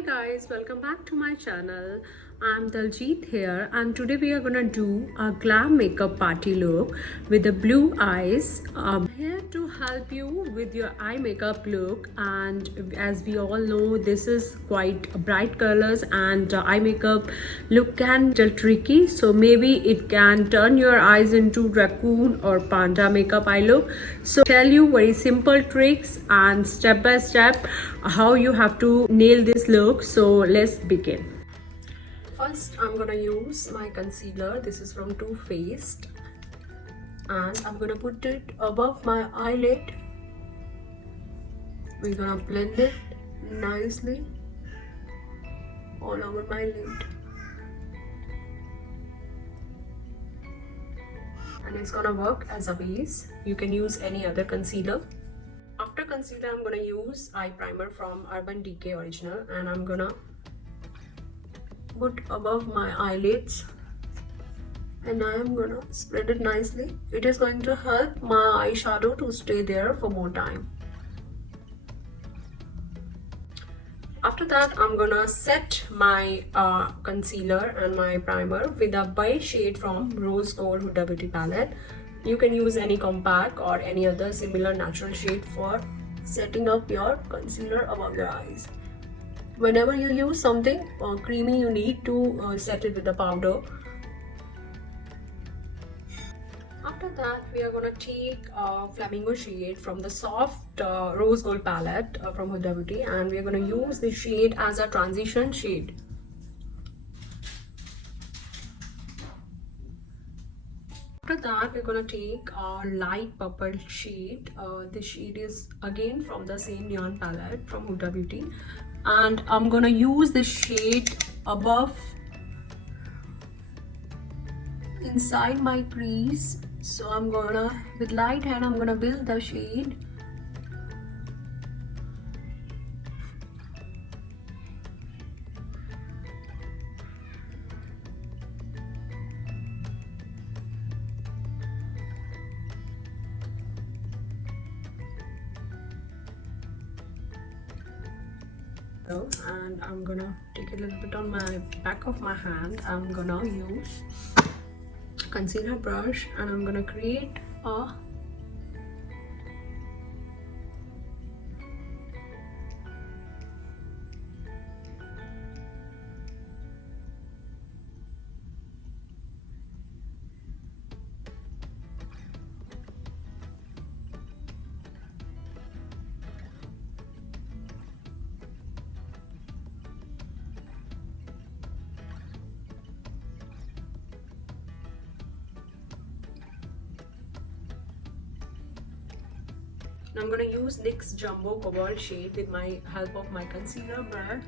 Hi guys, welcome back to my channel. I'm Daljeet here and today we are gonna do a glam makeup party look with the blue eyes. Here to help you with your eye makeup look, and as we all know this is quite bright colors and eye makeup look can be tricky, so maybe it can turn your eyes into raccoon or panda makeup eye look. So tell you very simple tricks and step by step how you have to nail this look. So let's begin. First I'm gonna use my concealer. This is from Too Faced and I'm gonna put it above my eyelid. We're gonna blend it nicely all over my lid, and it's gonna work as a base. You can use any other concealer. After concealer I'm gonna use eye primer from Urban Decay Original, and I'm gonna put above my eyelids and I am gonna spread it nicely. It is going to help my eyeshadow to stay there for more time. After that I'm gonna set my concealer and my primer with a beige shade from Rose Gold Huda Beauty palette. You can use any compact or any other similar natural shade for setting up your concealer above your eyes. Whenever you use something creamy, you need to set it with the powder. After that, we are gonna take a flamingo shade from the soft rose gold palette from Huda Beauty, and we are gonna use this shade as a transition shade. After that, we're gonna take a light purple shade. This shade is again from the same neon palette from Huda Beauty, and I'm gonna use this shade above inside my crease. So I'm gonna, with light hand, I'm gonna build the shade. And I'm gonna take a little bit on my back of my hand. I'm gonna use concealer brush and I'm gonna create a I'm going to use NYX Jumbo Cobalt shade with my help of my concealer brush.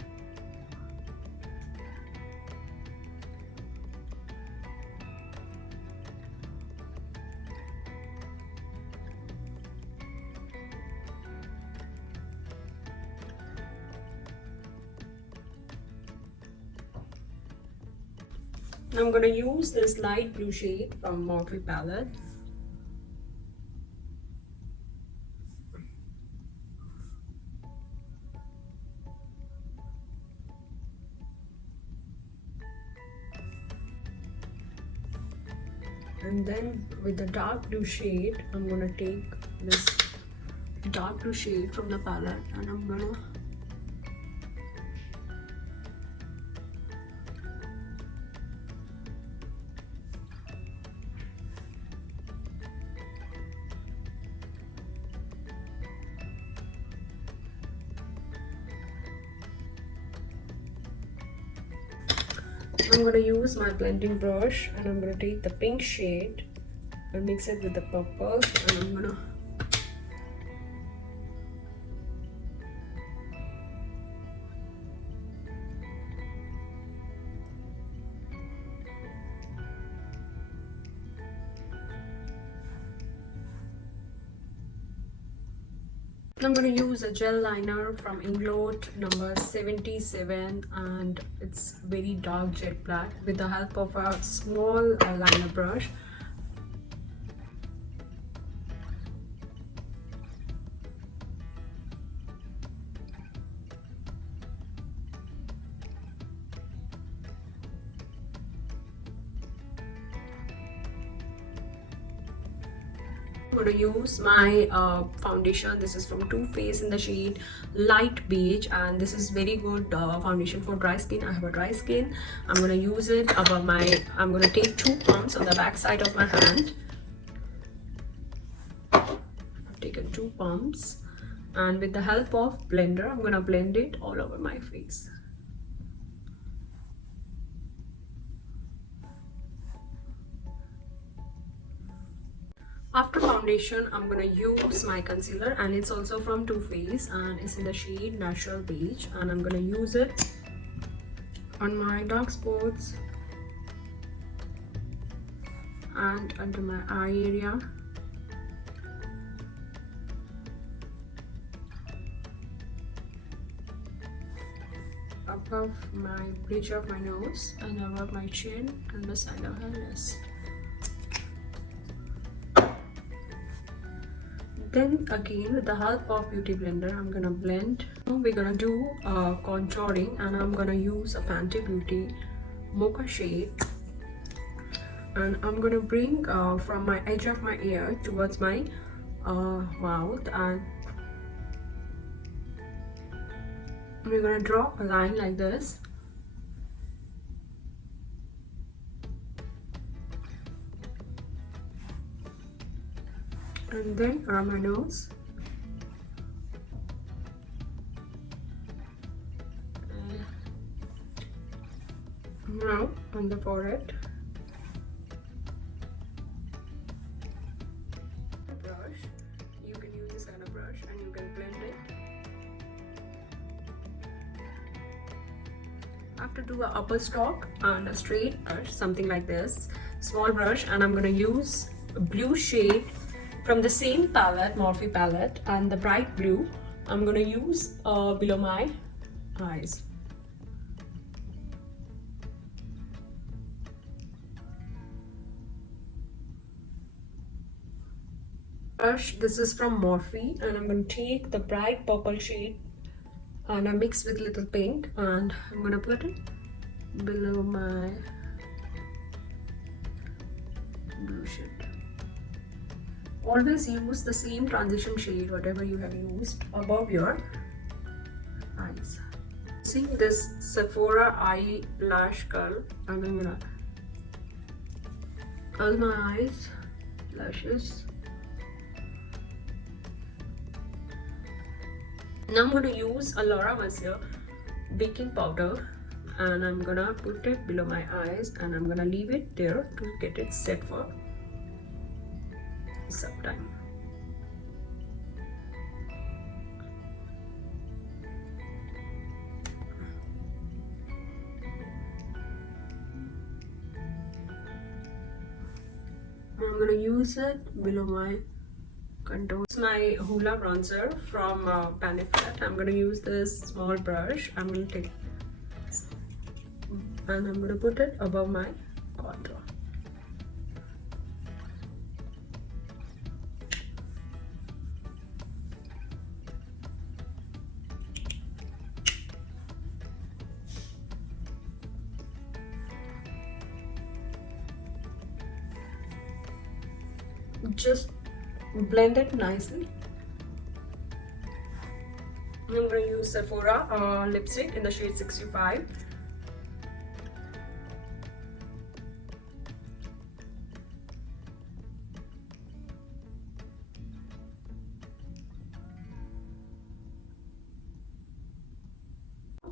I'm going to use this light blue shade from Morphe palette. And then with the dark blue shade, I'm gonna take this dark blue shade from the palette and I'm gonna use my blending brush and I'm gonna take the pink shade and mix it with the purple, and I'm gonna use a gel liner from Inglot number 77, and it's very dark jet black, with the help of a small liner brush. I'm going to use my foundation. This is from Too Faced in the shade light beige, and this is very good foundation for dry skin. I have a dry skin. I'm going to use it above my, I'm going to take 2 pumps on the back side of my hand. I've taken 2 pumps, and with the help of blender, I'm going to blend it all over my face. After foundation, I'm gonna use my concealer, and it's also from Too Faced, and it's in the shade natural beige, and I'm gonna use it on my dark spots and under my eye area, above my bridge of my nose, and above my chin and the side of her nose. Then again, with the help of beauty blender, I'm gonna blend. We're gonna do contouring, and I'm gonna use a Fenty Beauty mocha shade, and I'm gonna bring from my edge of my ear towards my mouth, and we're gonna draw a line like this. And then around my nose, now on the forehead. Brush, you can use this kind of brush, and you can blend it. I have to do an upper stalk and a straight brush, something like this, small brush, and I'm gonna use a blue shade from the same palette, Morphe palette, and the bright blue I'm gonna use below my eyes. Brush, this is from Morphe, and I'm gonna take the bright purple shade and I mix with little pink, and I'm gonna put it below my blue shade. Always use the same transition shade, whatever you have used, above your eyes. See this Sephora eyelash curl, and I'm gonna curl my eyes, lashes. Now I'm gonna use a Laura Mercier baking powder, and I'm gonna put it below my eyes, and I'm gonna leave it there to get it set for some time. I'm gonna use it below my contour. This is my Hoola bronzer from Benefit. I'm gonna use this small brush. I'm gonna take and I'm gonna put it above my contour. Just blend it nicely. I'm going to use Sephora lipstick in the shade 65.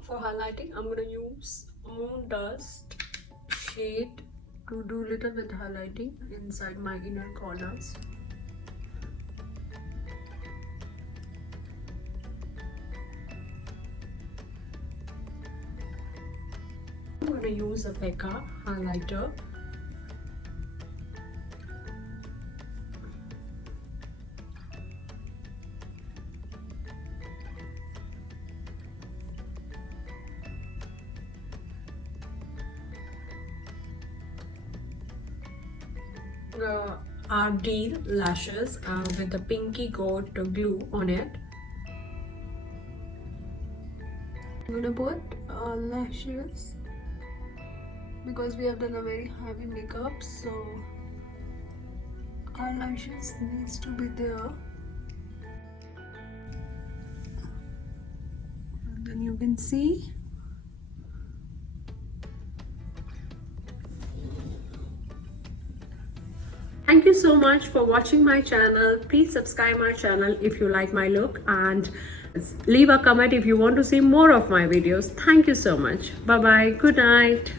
For highlighting, I'm going to use Moon Dust shade to do little bit highlighting inside my inner corners. I'm going to use a Becca highlighter. Our Deal lashes with the pinky gold glue on it. I'm gonna put lashes because we have done a very heavy makeup, so eyelashes needs to be there, and then you can see. Thank you so much for watching my channel. Please subscribe my channel if you like my look, and leave a comment if you want to see more of my videos. Thank you so much. Bye bye. Good night.